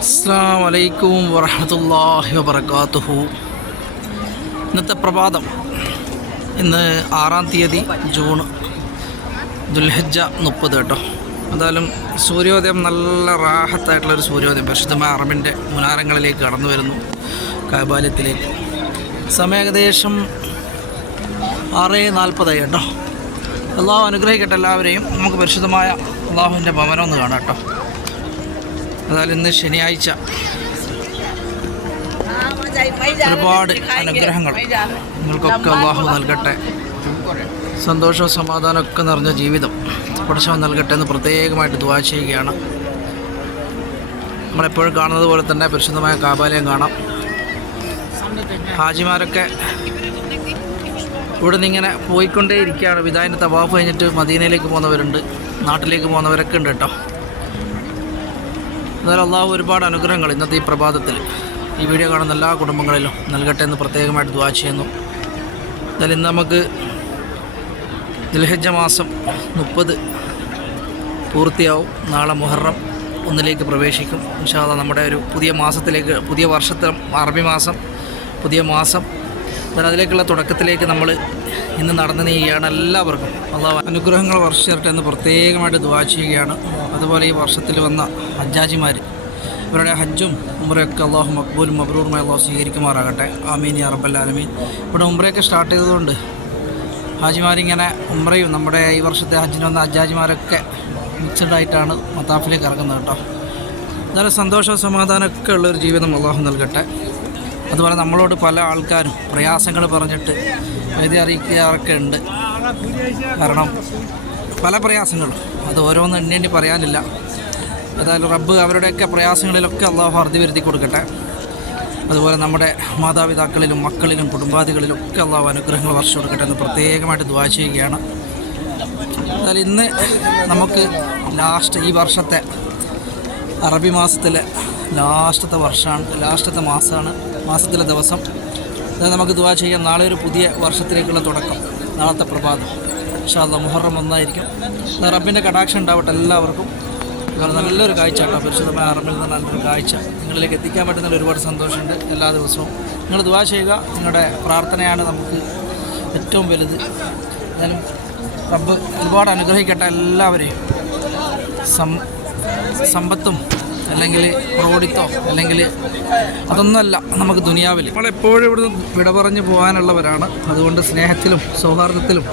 അസ്സാം വലൈക്കും വറഹമത്തല്ലാഹി വബർക്കാത്തുഹു ഇന്നത്തെ പ്രഭാതം ഇന്ന് ആറാം തീയതി ജൂൺ ദുൽഹജ്ജ മുപ്പത് കേട്ടോ. എന്തായാലും സൂര്യോദയം നല്ല റാഹത്തായിട്ടുള്ളൊരു സൂര്യോദയം. പരിശുദ്ധമായ അറബിന്റെ മുനാരങ്ങളിലേക്ക് കടന്നു വരുന്നു കാബാലയത്തിലേക്ക്. സമയം ഏകദേശം ആറ് നാൽപ്പതായി കേട്ടോ. അള്ളാഹു അനുഗ്രഹിക്കട്ടെ എല്ലാവരെയും. നമുക്ക് പരിശുദ്ധമായ അള്ളാഹുവിന്റെ ഭവനം ഒന്ന് കാണാം കേട്ടോ. അതായത് ഇന്ന് ശനിയാഴ്ച ഒരുപാട് അനുഗ്രഹങ്ങൾ നിങ്ങൾക്കൊക്കെ അള്ളാഹു നൽകട്ടെ. സന്തോഷവും സമാധാനമൊക്കെ നിറഞ്ഞ ജീവിതം പഠിച്ചവൻ നൽകട്ടെ എന്ന് പ്രത്യേകമായിട്ട് ദ്വാ ചെയ്യുകയാണ്. നമ്മളെപ്പോഴും കാണുന്നത് പോലെ തന്നെ പരിശുദ്ധമായ കാബാലയം കാണാം. ഹാജിമാരൊക്കെ ഇവിടെ നിന്ന് ഇങ്ങനെ പോയിക്കൊണ്ടേ വിദായന്റെ തവാഫ് കഴിഞ്ഞിട്ട് മദീനയിലേക്ക് പോകുന്നവരുണ്ട്. നാട്ടിലേക്ക് പോകുന്നവരൊക്കെ ഉണ്ട് കേട്ടോ. എന്നാലും അള്ളാഹു ഒരുപാട് അനുഗ്രഹങ്ങൾ ഇന്നത്തെ ഈ പ്രഭാതത്തിൽ. ഈ വീഡിയോ കാണുന്ന എല്ലാ കുടുംബങ്ങളിലും നൽകട്ടെ എന്ന് പ്രത്യേകമായിട്ട് ദ്വാ ചെയ്യുന്നു. എന്നാൽ ഇന്ന് നമുക്ക് ദിൽഹജ്ജ മാസം മുപ്പത് പൂർത്തിയാവും. നാളെ മുഹറം ഒന്നിലേക്ക് പ്രവേശിക്കും. ഇൻഷാല്ല നമ്മുടെ ഒരു പുതിയ മാസത്തിലേക്ക് പുതിയ വർഷത്തെ അറബി മാസം പുതിയ മാസം എന്നാൽ അതിലേക്കുള്ള തുടക്കത്തിലേക്ക് നമ്മൾ ഇന്ന് നടന്നു നീങ്ങുകയാണ് എല്ലാവർക്കും. അള്ളാഹ് അനുഗ്രഹങ്ങൾ വർഷിച്ചിരട്ടെ എന്ന് പ്രത്യേകമായിട്ട് ദുവാ ചെയ്യുകയാണ്. അതുപോലെ ഈ വർഷത്തിൽ വന്ന ഹജ്ജാജിമാർ ഇവരുടെ ഹജ്ജും ഉമ്രയൊക്കെ അള്ളാഹു മക്ബൂലും മബ്രൂറുമായി അള്ളാഹു സ്വീകരിക്കുമാറാകട്ടെ. ആമീൻ യാ റബ്ബൽ ആലമീൻ. ഇവിടെ ഉമ്രയൊക്കെ സ്റ്റാർട്ട് ചെയ്തതുകൊണ്ട് ഹാജിമാരിങ്ങനെ ഉമ്രയും നമ്മുടെ ഈ വർഷത്തെ ഹജ്ജിന് വന്ന ഹജ്ജാജിമാരൊക്കെ മിക്സഡ് ആയിട്ടാണ് മത്താഫിലേക്ക് ഇറങ്ങുന്നത് കേട്ടോ. നല്ല സന്തോഷവും സമാധാനമൊക്കെ ഉള്ളൊരു ജീവിതം അള്ളാഹു നൽകട്ടെ. അതുപോലെ നമ്മളോട് പല ആൾക്കാരും പ്രയാസങ്ങൾ പറഞ്ഞിട്ട് എഴുതി അറിയിക്കാറൊക്കെ ഉണ്ട്. കാരണം പല പ്രയാസങ്ങളും. അത് ഓരോന്ന് എണ്ണി എണ്ണി പറയാനില്ല. ഏതായാലും റബ്ബ് അവരുടെയൊക്കെ പ്രയാസങ്ങളിലൊക്കെ അള്ളാഹു അറുതി വരുത്തി കൊടുക്കട്ടെ. അതുപോലെ നമ്മുടെ മാതാപിതാക്കളിലും മക്കളിലും കുടുംബാദികളിലും ഒക്കെ അള്ളാഹു അനുഗ്രഹങ്ങൾ വർഷം കൊടുക്കട്ടെ എന്ന് പ്രത്യേകമായിട്ട് ദ്വാ ചെയ്യുകയാണ്. എന്നാൽ ഇന്ന് നമുക്ക് ലാസ്റ്റ് ഈ വർഷത്തെ അറബി മാസത്തിലെ ലാസ്റ്റത്തെ വർഷമാണ് ലാസ്റ്റത്തെ മാസമാണ് മാസത്തിലെ ദിവസം. അതായത് നമുക്ക് ദുവാ ചെയ്യാം. നാളെ ഒരു പുതിയ വർഷത്തിലേക്കുള്ള തുടക്കം. നാളത്തെ പ്രഭാതം. ഇൻഷാല്ല മുഹറം ഒന്നായിരിക്കും റബ്ബിന്റെ കടാക്ഷം ഉണ്ടാവട്ടെ എല്ലാവർക്കും. നല്ലൊരു കാഴ്ച കേട്ടോ. പരിശുദ്ധമായ അറബിൽ നിന്ന് നല്ലൊരു കാഴ്ച. നിങ്ങളിലേക്ക് എത്തിക്കാൻ പറ്റുന്നതിൽ ഒരുപാട് സന്തോഷമുണ്ട്. എല്ലാ ദിവസവും നിങ്ങൾ ദുവാ ചെയ്യുക. നിങ്ങളുടെ പ്രാർത്ഥനയാണ് നമുക്ക് ഏറ്റവും വലുത്. എന്നാലും റബ്ബ് ഒരുപാട് അനുഗ്രഹിക്കട്ടെ എല്ലാവരെയും. സമ്പത്തും അല്ലെങ്കിൽ പ്രോഡിത്തോ അല്ലെങ്കിൽ അതൊന്നുമല്ല നമുക്ക് ദുനിയാവിൽ. നമ്മളെപ്പോഴും ഇവിടുന്ന് വിട പറഞ്ഞു പോകാനുള്ളവരാണ്. അതുകൊണ്ട് സ്നേഹത്തിലും സൗഹാർദ്ദത്തിലും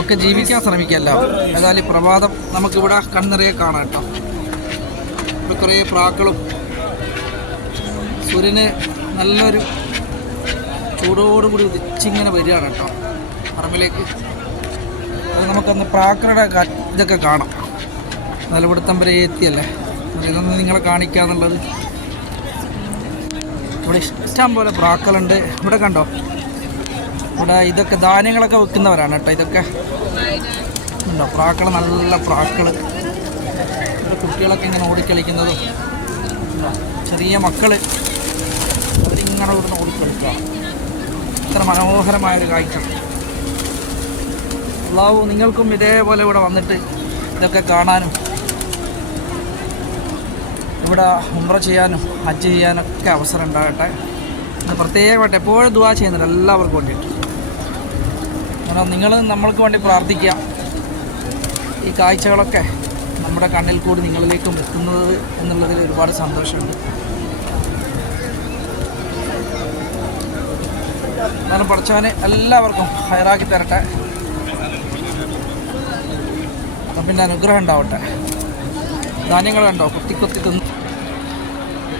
ഒക്കെ ജീവിക്കാൻ ശ്രമിക്കുക എല്ലാവരും ഏതായാലും പ്രഭാതം നമുക്കിവിടെ കണ്ണിറിയെ കാണാം കേട്ടോ. ഇവിടെ കുറേ പ്രാക്കളും സൂര്യന് നല്ലൊരു ചൂടോടുകൂടി ഉദിച്ചിങ്ങനെ വരികയാണ് കേട്ടോ. പറമ്പിലേക്ക്. അത് നമുക്കന്ന് പ്രാക്കളുടെ ഇതൊക്കെ കാണാം. നല്ല വരെ എത്തിയല്ലേ? ഇതൊന്ന് നിങ്ങളെ കാണിക്കാന്നുള്ളത്. ഇവിടെ ഇഷ്ടം പോലെ പ്രാക്കളുണ്ട് ഇവിടെ കണ്ടോ? ഇവിടെ ഇതൊക്കെ ധാന്യങ്ങളൊക്കെ വെക്കുന്നവരാണ് കേട്ടോ ഇതൊക്കെ. ഉണ്ടോ? പ്രാക്കൾ നല്ല പ്രാക്കൾ ഇവിടെ കുട്ടികളൊക്കെ ഇങ്ങനെ ഓടിക്കളിക്കുന്നതും? ചെറിയ മക്കൾ അവരിങ്ങനെ ഇവിടുന്ന് ഓടിക്കളിക്കുക. ഇത്ര മനോഹരമായൊരു കാഴ്ച. അള്ളാഹു നിങ്ങൾക്കും ഇതേപോലെ ഇവിടെ വന്നിട്ട് ഇതൊക്കെ കാണാനും ഇവിടെ ഉമ്ര ചെയ്യാനും ഹജ്ജ് ചെയ്യാനൊക്കെ അവസരം ഉണ്ടാകട്ടെ. പ്രത്യേകമായിട്ട് എപ്പോഴും ദുവാ ചെയ്യുന്നുണ്ട് എല്ലാവർക്കും വേണ്ടിയിട്ട്. കാരണം നിങ്ങൾ നമ്മൾക്ക് വേണ്ടി പ്രാർത്ഥിക്കുക. ഈ കാഴ്ചകളൊക്കെ നമ്മുടെ കണ്ണിൽ കൂടി നിങ്ങളിലേക്കും എത്തുന്നത് എന്നുള്ളതിൽ ഒരുപാട് സന്തോഷമുണ്ട്. എന്നാലും പഠിച്ചവന് എല്ലാവർക്കും ഹയറാക്കി തരട്ടെ. അപ്പം പിന്നെ അനുഗ്രഹം ഉണ്ടാവട്ടെ. ധാന്യങ്ങൾ കണ്ടോ? കുത്തി കുത്തി തിന്ന്.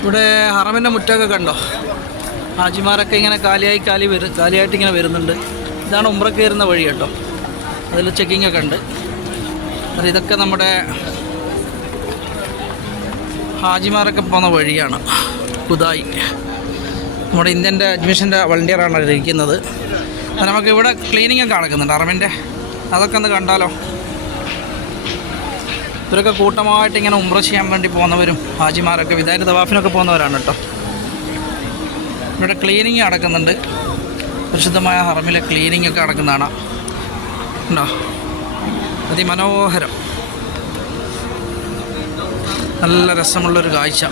ഇവിടെ ഹറമിന്റെ മുറ്റമൊക്കെ കണ്ടോ? ഹാജിമാരൊക്കെ ഇങ്ങനെ കാലിയായി കാലി വരും കാലിയായിട്ട് ഇങ്ങനെ വരുന്നുണ്ട്. ഇതാണ് ഉമ്ര കയറുന്ന വഴി കേട്ടോ. അതിൽ ചെക്കിംഗ് ഒക്കെ ഉണ്ട്. അപ്പോൾ ഇതൊക്കെ നമ്മുടെ ഹാജിമാരൊക്കെ പോകുന്ന വഴിയാണ്. കുതായി നമ്മുടെ ഇന്ത്യന്റെ അഡ്മിഷന്റെ വളണ്ടിയറാണ് ഇരിക്കുന്നത് നമുക്ക് ഇവിടെ ക്ലീനിങ്ങൊക്കെ നടക്കുന്നുണ്ട്. അറമിന്റെ അതൊക്കെ ഒന്ന് കണ്ടാലോ? ഇവരൊക്കെ കൂട്ടമായിട്ട് ഇങ്ങനെ ഉംറ ചെയ്യാൻ വേണ്ടി പോകുന്നവരും ഹാജിമാരൊക്കെ വിദായ തവാഫിനൊക്കെ പോകുന്നവരാണ് കേട്ടോ ഇവിടെ ക്ലീനിങ് നടക്കുന്നുണ്ട് പരിശുദ്ധമായ ഹറമിലെ ക്ലീനിങ് ഒക്കെ നടക്കുന്നതാണ് ഉണ്ടോ അതിമനോഹരം നല്ല രസമുള്ളൊരു കാഴ്ച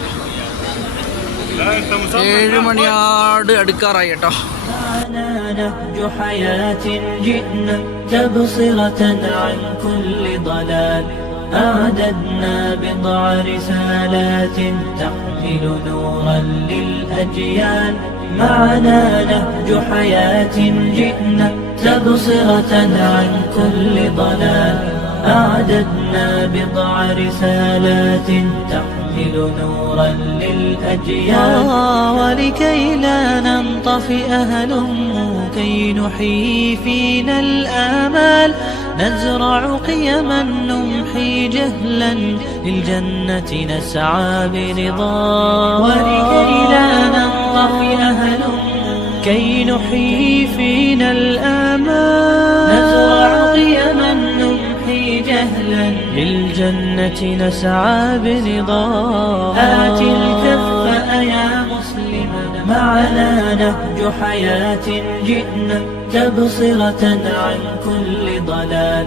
ഏഴ് മണിയാട് അടുക്കാറായി കേട്ടോ معنا نهج حياة جئنا تبصرة عن كل ضلال أعددنا بضع رسالات تحمل نورا للأجيال. معنا نهج حياة جئنا تبصرة عن كل ضلال. أعددنا بضع رسالات تحمل نورا للأجيال. ولكي لا ننطفئ هلموا كي نحيي فينا الآمال. نزرع قيما نمحي جهلا للجنة نسعى برضا. ولكي لا ننطفئ هلموا كي نحيي فينا الآمال نزرع قيما نمحي جهلا للجنة نسعى برضا. آت الكف يا مسلمنا معنا نهج حياة جئنا تبصرة عن كل ضلال.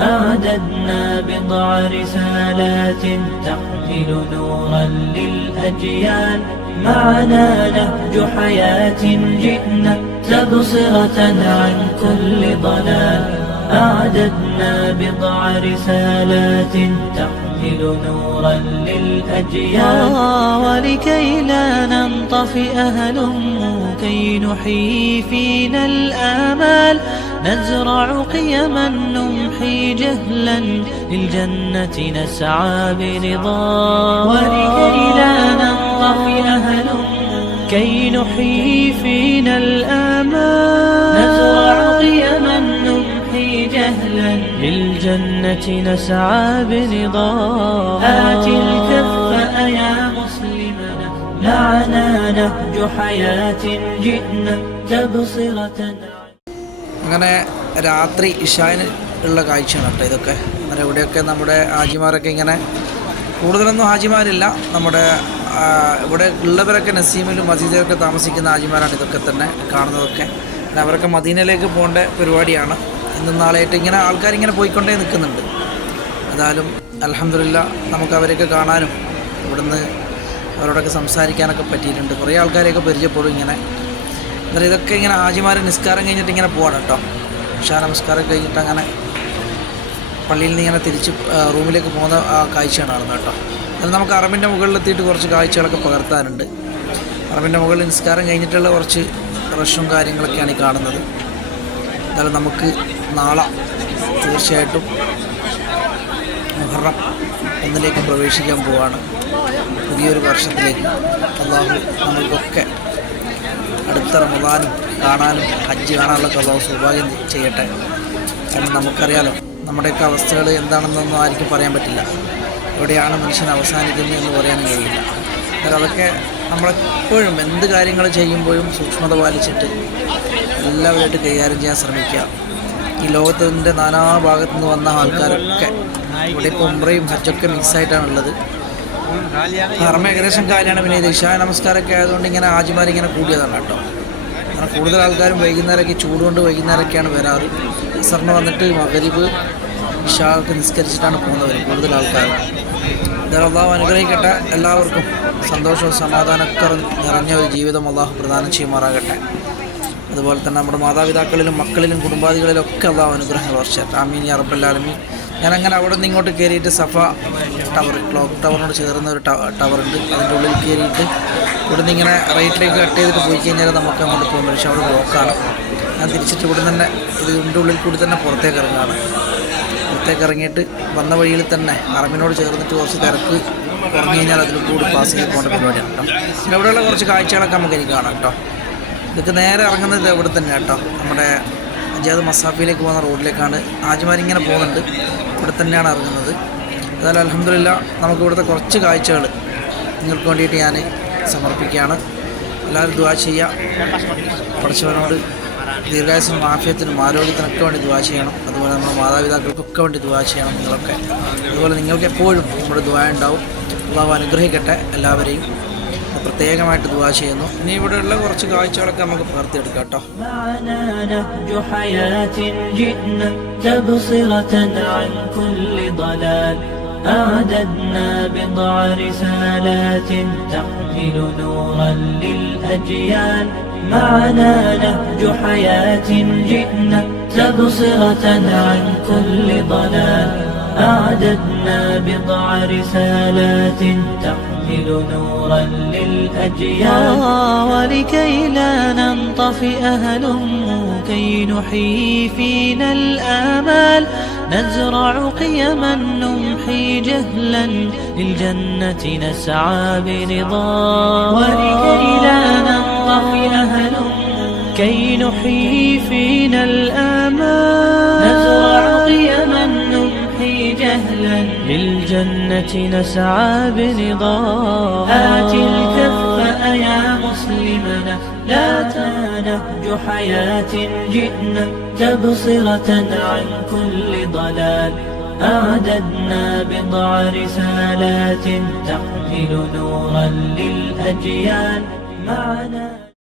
أعددنا بضع رسالات تحمل نورا للأجيال. معنا نهج حياة جئنا تبصرة عن كل ضلال. أعددنا بضع رسالات تحمل نورا للأجيال. ولكي لا ننطفئ هلموا كي نحيي فينا الآمال. نزرع قيما نمحي جهلا للجنة نسعى برضا. ولكي لا ننطفئ هلموا كي نحيي فينا الآمال. نزرع قيما نمحي جهلا للجنة نسعى برضا آت الكف يا مسلمنا معنا نهج حياة جئنا تبصرة അങ്ങനെ രാത്രി ഇഷാന് ഉള്ള കാഴ്ചയാണ് കേട്ടോ ഇതൊക്കെ അങ്ങനെ ഇവിടെയൊക്കെ നമ്മുടെ ഹാജിമാരൊക്കെ ഇങ്ങനെ കൂടുതലൊന്നും ഹാജിമാരില്ല നമ്മുടെ ആ, ഇവിടെ ഉള്ളവരൊക്കെ നസീമിലും മസീദിലൊക്കെ താമസിക്കുന്ന ഹാജിമാരാണ് ഇതൊക്കെ തന്നെ കാണുന്നതൊക്കെ പിന്നെ അവരൊക്കെ മദീനയിലേക്ക് പോകേണ്ട പരിപാടിയാണ് ഇന്നും നാളെയായിട്ട് ഇങ്ങനെ ആൾക്കാരിങ്ങനെ പോയിക്കൊണ്ടേ നിൽക്കുന്നുണ്ട്. എന്നാലും അലഹമില്ല നമുക്ക് അവരെയൊക്കെ കാണാനും ഇവിടുന്ന് അവരോടൊക്കെ സംസാരിക്കാനൊക്കെ പറ്റിയിട്ടുണ്ട്. കുറേ ആൾക്കാരെയൊക്കെ പരിചയപ്പെടും ഇങ്ങനെ. എന്നാൽ ഇതൊക്കെ ഇങ്ങനെ ഹാജിമാർ നിസ്കാരം കഴിഞ്ഞിട്ട് ഇങ്ങനെ പോകണം കേട്ടോ. ഉഷാ നമസ്കാരം കഴിഞ്ഞിട്ട് അങ്ങനെ പള്ളിയിൽ നിന്ന് ഇങ്ങനെ തിരിച്ച് റൂമിലേക്ക് പോകുന്ന ആ കാഴ്ചയാണ് കാണുന്നത് കേട്ടോ. അത് നമുക്ക് അറബിന്റെ മുകളിലെത്തിയിട്ട് കുറച്ച് കാഴ്ചകളൊക്കെ പകർത്താനുണ്ട്. അറബിന്റെ മുകളിൽ നിസ്കാരം കഴിഞ്ഞിട്ടുള്ള കുറച്ച് റഷും കാര്യങ്ങളൊക്കെയാണ് ഈ കാണുന്നത്. എന്നാലും നമുക്ക് നാളെ തീർച്ചയായിട്ടും മുഹറം ഒന്നിലേക്ക് പ്രവേശിക്കാൻ പോവാണ്. പുതിയൊരു വർഷത്തിലേക്ക് അള്ളാഹു നമ്മൾക്കൊക്കെ അടുത്ത റമദാനും കാണാനും ഹജ്ജ് കാണാനുള്ള അള്ളാഹു സൗഭാഗ്യം ചെയ്യട്ടെ കാരണം നമുക്കറിയാലോ. നമ്മുടെയൊക്കെ അവസ്ഥകൾ എന്താണെന്നൊന്നും ആർക്കും പറയാൻ പറ്റില്ല. എവിടെയാണ് മനുഷ്യൻ അവസാനിക്കുന്നത് എന്ന് പറയാനും കഴിയില്ല. കാരണം അതൊക്കെ നമ്മളെപ്പോഴും എന്ത് കാര്യങ്ങൾ ചെയ്യുമ്പോഴും സൂക്ഷ്മത പാലിച്ചിട്ട് എല്ലാവരുമായിട്ട് കൈകാര്യം ചെയ്യാൻ ശ്രമിക്കുക. ഈ ലോകത്തിന്റെ നാനാ ഭാഗത്തു നിന്ന് വന്ന ആൾക്കാരൊക്കെ ഇവിടെ ഇപ്പോൾ ഉംറയും ഹജ്ജൊക്കെ മിക്സായിട്ടാണുള്ളത്. ധർമ്മ ഏകദേശം കാര്യമാണ് പിന്നെ ഇത് ഇഷാ നമസ്കാരമൊക്കെ ആയതുകൊണ്ട് ഇങ്ങനെ ആജിമാരിങ്ങനെ കൂടിയതാണ് കേട്ടോ. കാരണം കൂടുതൽ ആൾക്കാരും വൈകുന്നേരമൊക്കെ ചൂടുകൊണ്ട് വൈകുന്നേരമൊക്കെയാണ് വരാറ്. അസറിന് വന്നിട്ട് മകരീബ് ഇഷാക്ക് നിസ്കരിച്ചിട്ടാണ് പോകുന്നവർ കൂടുതൽ ആൾക്കാർ എന്തായാലും അള്ളാഹു അനുഗ്രഹിക്കട്ടെ. എല്ലാവർക്കും സന്തോഷവും സമാധാനക്കറും നിറഞ്ഞ ഒരു ജീവിതം അള്ളാഹു പ്രദാനം ചെയ്യുമാറാകട്ടെ. അതുപോലെ തന്നെ നമ്മുടെ മാതാപിതാക്കളിലും മക്കളിലും കുടുംബാദികളിലും ഒക്കെ അള്ളാഹു അനുഗ്രഹങ്ങൾ വർഷം ആമീൻ യാ റബ്ബല്ലാലമീൻ ഞാൻ അങ്ങനെ അവിടെ നിന്ന് ഇങ്ങോട്ട് കയറിയിട്ട് സഫ ടവർ ക്ലോക്ക് ടവറിനോട് ചേർന്ന ഒരു ടവർ ഉണ്ട് അതിന്റെ ഉള്ളിൽ കയറിയിട്ട് ഇവിടെ നിന്ന് ഇങ്ങനെ റൈറ്റിലേക്ക് കട്ട് ചെയ്തിട്ട് പോയി കഴിഞ്ഞാൽ നമുക്ക് അങ്ങോട്ട് പോകാൻ പക്ഷേ അവിടെ ബ്ലോക്കാണ് ഞാൻ തിരിച്ചിട്ട് ഇവിടെ തന്നെ ഇതിന്റെ ഉള്ളിൽ കൂടി തന്നെ പുറത്തേക്ക് ഇറങ്ങുകയാണ്. പുറത്തേക്ക് ഇറങ്ങിയിട്ട് വന്ന വഴിയിൽ തന്നെ അറമിനോട് ചേർന്നിട്ട് കുറച്ച് തിരക്ക് ഇറങ്ങി കഴിഞ്ഞാൽ അതിൽ കൂടി പാസ് ചെയ്ത് പോകേണ്ട പരിപാടിയാണ് കേട്ടോ. പിന്നെ ഇവിടെയുള്ള കുറച്ച് കാഴ്ചകളൊക്കെ നമുക്ക് എനിക്ക് കാണാം കേട്ടോ. ഇതൊക്കെ നേരെ ഇറങ്ങുന്നത് ഇവിടെ തന്നെ കേട്ടോ. നമ്മുടെ അജാദ് മസാഫിയിലേക്ക് പോകുന്ന റോഡിലേക്കാണ്. ആജ്മാരിങ്ങനെ പോകുന്നുണ്ട്. ഇവിടെ തന്നെയാണ് ഇറങ്ങുന്നത്. അതായത് അലഹമില്ല നമുക്ക് ഇവിടുത്തെ കുറച്ച് കാഴ്ചകൾ നിങ്ങൾക്ക് വേണ്ടിയിട്ട് ഞാൻ സമർപ്പിക്കുകയാണ്. എല്ലാവരും ദുവാ ചെയ്യുക. പഠിച്ചവനോട് ദീർഘായുസിനും ആഫ്യത്തിനും ആരോഗ്യത്തിനൊക്കെ വേണ്ടി ദുവാ ചെയ്യണം. അതുപോലെ നമ്മുടെ മാതാപിതാക്കൾക്കൊക്കെ വേണ്ടി ദുവാ ചെയ്യണം നിങ്ങളൊക്കെ. അതുപോലെ നിങ്ങൾക്ക് എപ്പോഴും നമ്മുടെ ദുവാ ഉണ്ടാവും. അള്ളാഹു അനുഗ്രഹിക്കട്ടെ എല്ലാവരെയും. പ്രത്യേകമായിട്ട് ദുവാ ചെയ്യുന്നു ഇനി ഇവിടെയുള്ള കുറച്ച് കാഴ്ചകളൊക്കെ നമുക്ക് പകർത്തിയെടുക്കാം കേട്ടോ معنا نهج حياة جئنا تبصرة عن كل ضلال أعددنا بضع رسالات تحمل نورا للأجيال معنا نهج حياة جئنا تبصرة عن كل ضلال أعددنا بضع رسالات تحمل نورا للأجيال. ولكي لا ننطفئ هلموا كي نحيي فينا الآمال. نزرع قيما نمحي جهلا للجنة نسعى برضا. ولكي لا ننطفئ هلموا كي نحيي فينا الآمال. نزرع قيما نمحي جهلا للجنة نسعى برضا. آت الكف يا مسلمنا لا تنهج حياة جئنا تبصرة عن كل ضلال. أعددنا بضع رسالات تحمل نورا للأجيال. معنا